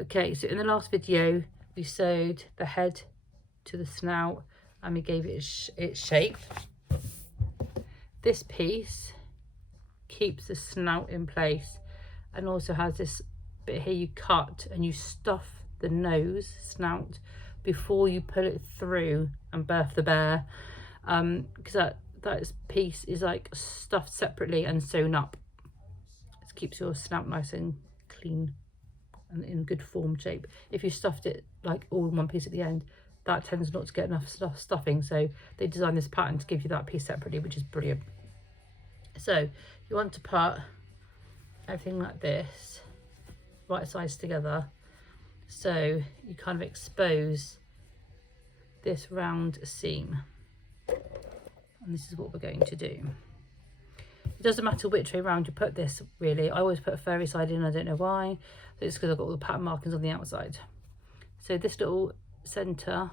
Okay, so in the last video we sewed the head to the snout and we gave it its shape. This piece keeps the snout in place and also has this bit here you cut and you stuff the nose snout before you pull it through and birth the bear, because that piece is like stuffed separately and sewn up. It keeps your snout nice and clean and in good form shape. If you stuffed it like all in one piece at the end, that tends not to get enough stuffing, so they designed this pattern to give you that piece separately, which is brilliant. So you want to put everything like this right sides together, so you kind of expose this round seam, and this is what we're going to do. It doesn't matter which way around you put this, really. I always put a furry side in, I don't know why. It's because I've got all the pattern markings on the outside. So this little centre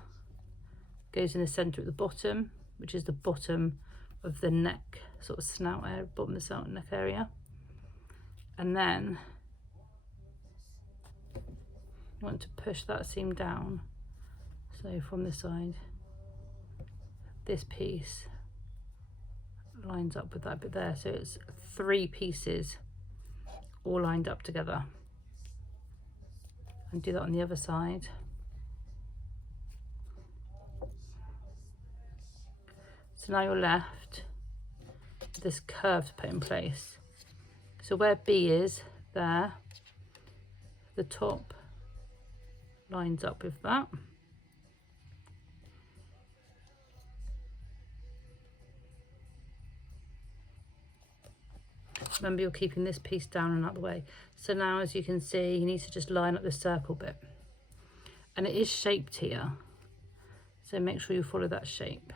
goes in the centre at the bottom, which is the bottom of the neck, sort of snout area, bottom of the snout neck area. And then you want to push that seam down. So from this side, this piece lines up with that bit there. So it's 3 pieces all lined up together. And do that on the other side. So now you're left with this curve to put in place. So where B is there, the top lines up with that. Remember, you're keeping this piece down and out the way. So now, as you can see, you need to just line up the circle bit. And it is shaped here, so make sure you follow that shape.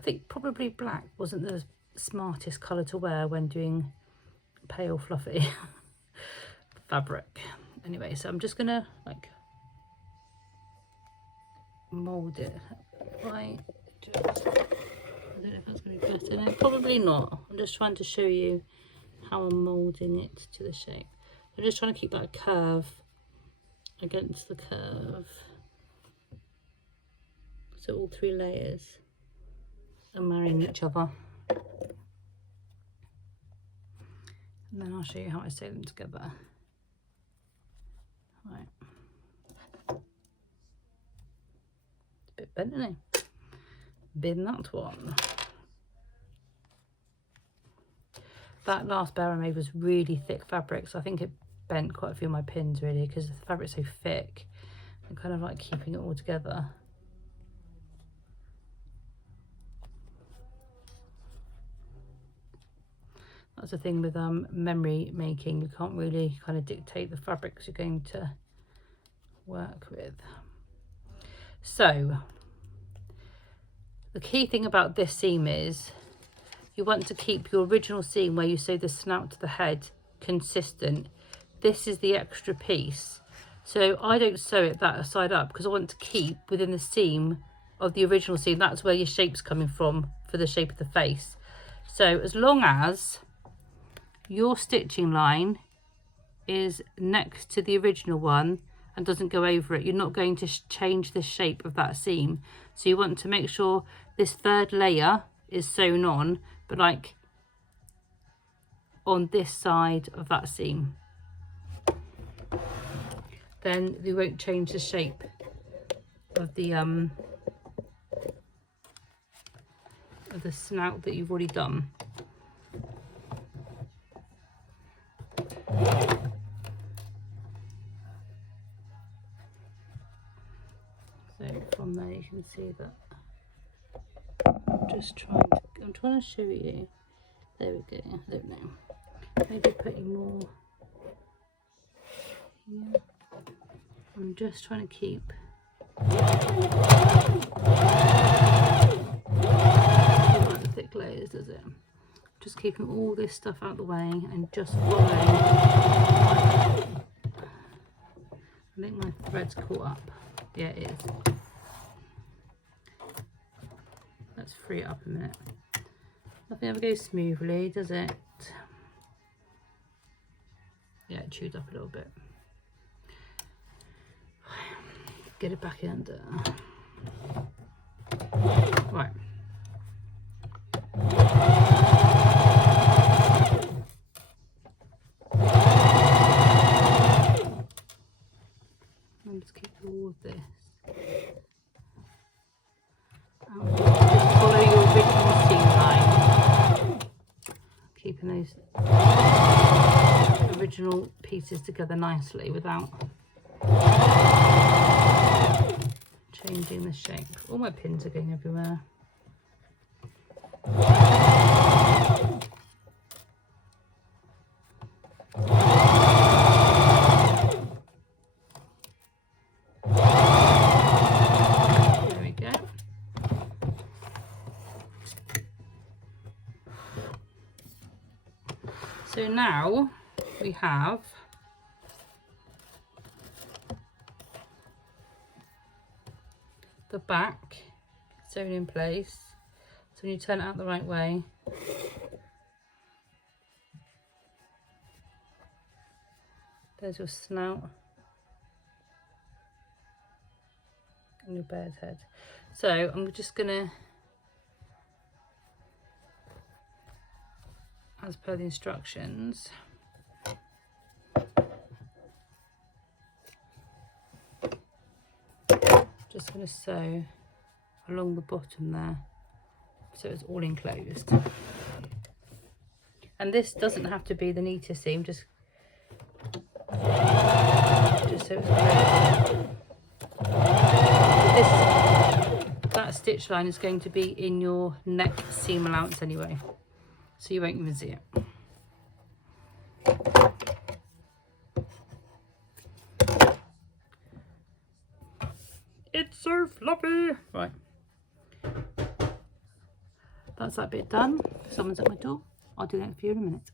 I think probably black wasn't the smartest colour to wear when doing pale fluffy fabric. Anyway, so I'm just gonna like mould it. I don't know if that's going to be better. No, probably not. I'm just trying to show you how I'm moulding it to the shape. I'm just trying to keep that curve against the curve. So all 3 layers are marrying each other. And then I'll show you how I sew them together. Right. It's a bit bent, isn't it? Bin that one. That last bear I made was really thick fabric, so I think it bent quite a few of my pins really, because the fabric's so thick. I'm kind of like keeping it all together. That's the thing with memory making, you can't really kind of dictate the fabrics you're going to work with. So the key thing about this seam is you want to keep your original seam where you sew the snout to the head consistent. This is the extra piece. So I don't sew it that side up because I want to keep within the seam of the original seam. That's where your shape's coming from for the shape of the face. So as long as your stitching line is next to the original one and doesn't go over it, you're not going to change the shape of that seam. So you want to make sure this 3rd layer is sewn on, but like on this side of that seam. Then you won't change the shape of the snout that you've already done. So from there you can see that I'm trying to show you. There we go. I don't know. Maybe putting more here. I'm just trying to keep the thick layers, does it? Just keeping all this stuff out of the way and just following. I think my thread's caught up. Yeah, it is. Let's free it up a minute. Nothing ever goes smoothly, does it? Yeah, it chewed up a little bit. Get it back in under. Right. I'll just keep all of this. Just follow your original seam line. Keeping those original pieces together nicely without changing the shape. All my pins are going everywhere. There we go. So now we have the back sewn in place. So when you turn it out the right way, there's your snout and your bird's head. So I'm just gonna, as per the instructions, just going to sew along the bottom there so it's all enclosed. And this doesn't have to be the neatest seam, just so it's closed. That stitch line is going to be in your neck seam allowance anyway, so you won't even see it. It's so fluffy. Right, that's that bit done. Someone's at my door. I'll do that for you in a minute.